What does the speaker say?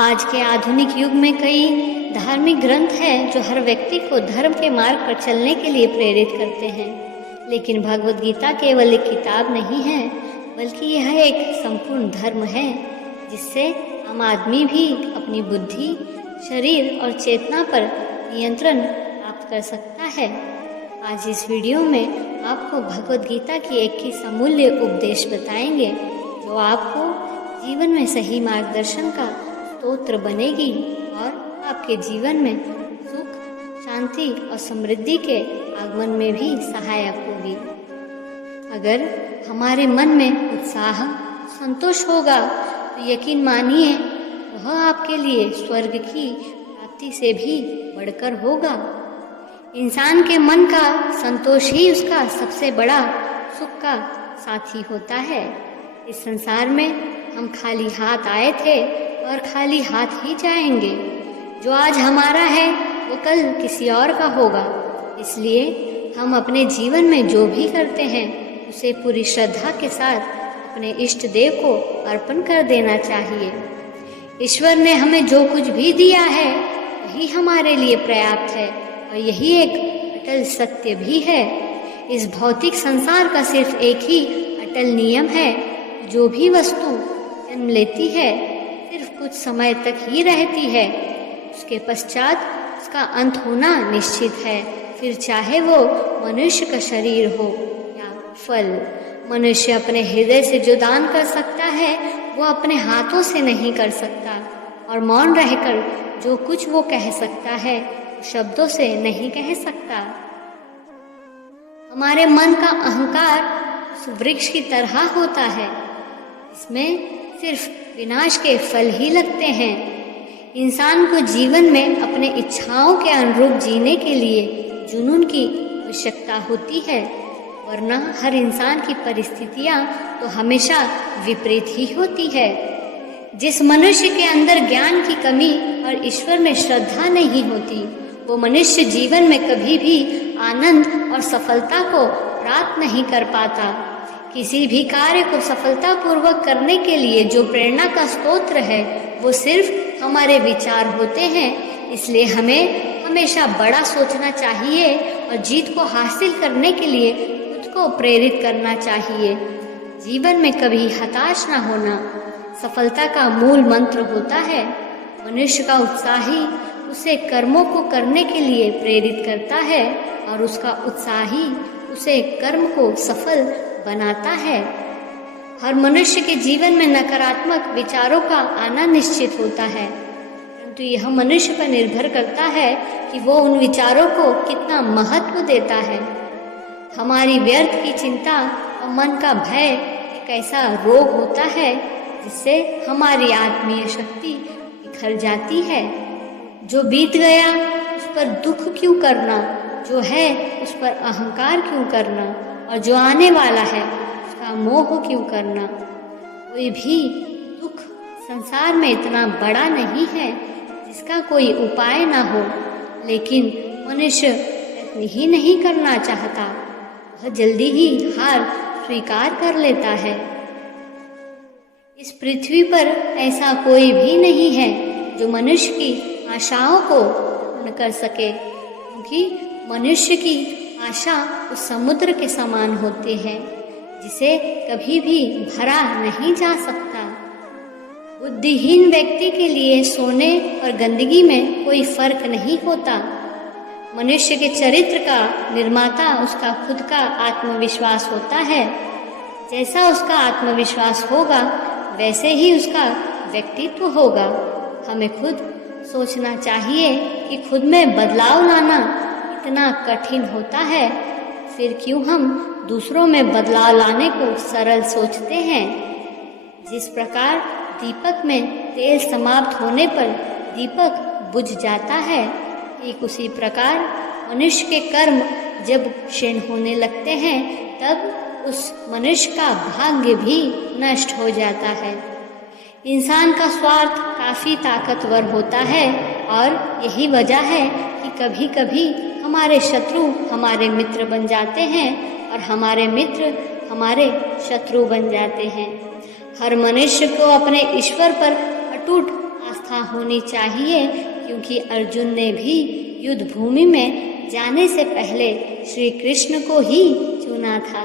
आज के आधुनिक युग में कई धार्मिक ग्रंथ हैं जो हर व्यक्ति को धर्म के मार्ग पर चलने के लिए प्रेरित करते हैं, लेकिन भगवद गीता केवल एक किताब नहीं है, बल्कि यह एक संपूर्ण धर्म है जिससे आम आदमी भी अपनी बुद्धि, शरीर और चेतना पर नियंत्रण प्राप्त कर सकता है। आज इस वीडियो में आपको भगवद गीता की एक ही अमूल्य उपदेश बताएंगे जो आपको जीवन में सही मार्गदर्शन का स्तोत्र बनेगी और आपके जीवन में सुख, शांति और समृद्धि के आगमन में भी सहायक होगी। अगर हमारे मन में उत्साह, संतोष होगा तो यकीन मानिए वह आपके लिए स्वर्ग की प्राप्ति से भी बढ़कर होगा। इंसान के मन का संतोष ही उसका सबसे बड़ा सुख का साथी होता है। इस संसार में हम खाली हाथ आए थे और खाली हाथ ही जाएंगे। जो आज हमारा है वो कल किसी और का होगा, इसलिए हम अपने जीवन में जो भी करते हैं उसे पूरी श्रद्धा के साथ अपने इष्ट देव को अर्पण कर देना चाहिए। ईश्वर ने हमें जो कुछ भी दिया है वही हमारे लिए पर्याप्त है और यही एक अटल सत्य भी है। इस भौतिक संसार का सिर्फ एक ही अटल नियम है, जो भी वस्तु जन्म लेती है सिर्फ कुछ समय तक ही रहती है, उसके पश्चात उसका अंत होना निश्चित है, फिर चाहे वो मनुष्य का शरीर हो या फल। मनुष्य अपने हृदय से जो दान कर सकता है वो अपने हाथों से नहीं कर सकता, और मौन रहकर जो कुछ वो कह सकता है वो शब्दों से नहीं कह सकता। हमारे मन का अहंकार उस वृक्ष की तरह होता है, इसमें सिर्फ विनाश के फल ही लगते हैं। इंसान को जीवन में अपने इच्छाओं के अनुरूप जीने के लिए जुनून की आवश्यकता होती है, वरना हर इंसान की परिस्थितियां तो हमेशा विपरीत ही होती है। जिस मनुष्य के अंदर ज्ञान की कमी और ईश्वर में श्रद्धा नहीं होती, वो मनुष्य जीवन में कभी भी आनंद और सफलता को प्राप्त नहीं कर पाता। किसी भी कार्य को सफलतापूर्वक करने के लिए जो प्रेरणा का स्रोत है वो सिर्फ हमारे विचार होते हैं, इसलिए हमें हमेशा बड़ा सोचना चाहिए और जीत को हासिल करने के लिए खुद को प्रेरित करना चाहिए। जीवन में कभी हताश न होना सफलता का मूल मंत्र होता है। मनुष्य का उत्साह ही उसे कर्मों को करने के लिए प्रेरित करता है और उसका उत्साह ही उसे कर्म को सफल बनाता है। हर मनुष्य के जीवन में नकारात्मक विचारों का आना निश्चित होता है, परंतु यह मनुष्य पर निर्भर करता है कि वो उन विचारों को कितना महत्व देता है। हमारी व्यर्थ की चिंता और मन का भय एक ऐसा रोग होता है जिससे हमारी आत्मीय शक्ति बिखर जाती है। जो बीत गया उस पर दुख क्यों करना, जो है उस पर अहंकार क्यों करना, और जो आने वाला है उसका मोह क्यों करना। कोई भी दुख संसार में इतना बड़ा नहीं है जिसका कोई उपाय ना हो, लेकिन मनुष्य प्रयत्न ही नहीं करना चाहता, वह जल्दी ही हार स्वीकार कर लेता है। इस पृथ्वी पर ऐसा कोई भी नहीं है जो मनुष्य की आशाओं को पूर्ण कर सके, क्योंकि मनुष्य की आशा उस समुद्र के समान होती है जिसे कभी भी भरा नहीं जा सकता। बुद्धिहीन व्यक्ति के लिए सोने और गंदगी में कोई फर्क नहीं होता। मनुष्य के चरित्र का निर्माता उसका खुद का आत्मविश्वास होता है। जैसा उसका आत्मविश्वास होगा वैसे ही उसका व्यक्तित्व होगा। हमें खुद सोचना चाहिए कि खुद में बदलाव लाना इतना कठिन होता है, फिर क्यों हम दूसरों में बदलाव लाने को सरल सोचते हैं। जिस प्रकार दीपक में तेल समाप्त होने पर दीपक बुझ जाता है, ठीक उसी प्रकार मनुष्य के कर्म जब क्षीण होने लगते हैं तब उस मनुष्य का भाग्य भी नष्ट हो जाता है। इंसान का स्वार्थ काफी ताकतवर होता है और यही वजह है कि कभी कभी हमारे शत्रु हमारे मित्र बन जाते हैं और हमारे मित्र हमारे शत्रु बन जाते हैं। हर मनुष्य को अपने ईश्वर पर अटूट आस्था गुफा होनी चाहिए, क्योंकि अर्जुन ने भी युद्ध भूमि में जाने से पहले श्री कृष्ण को ही चुना था।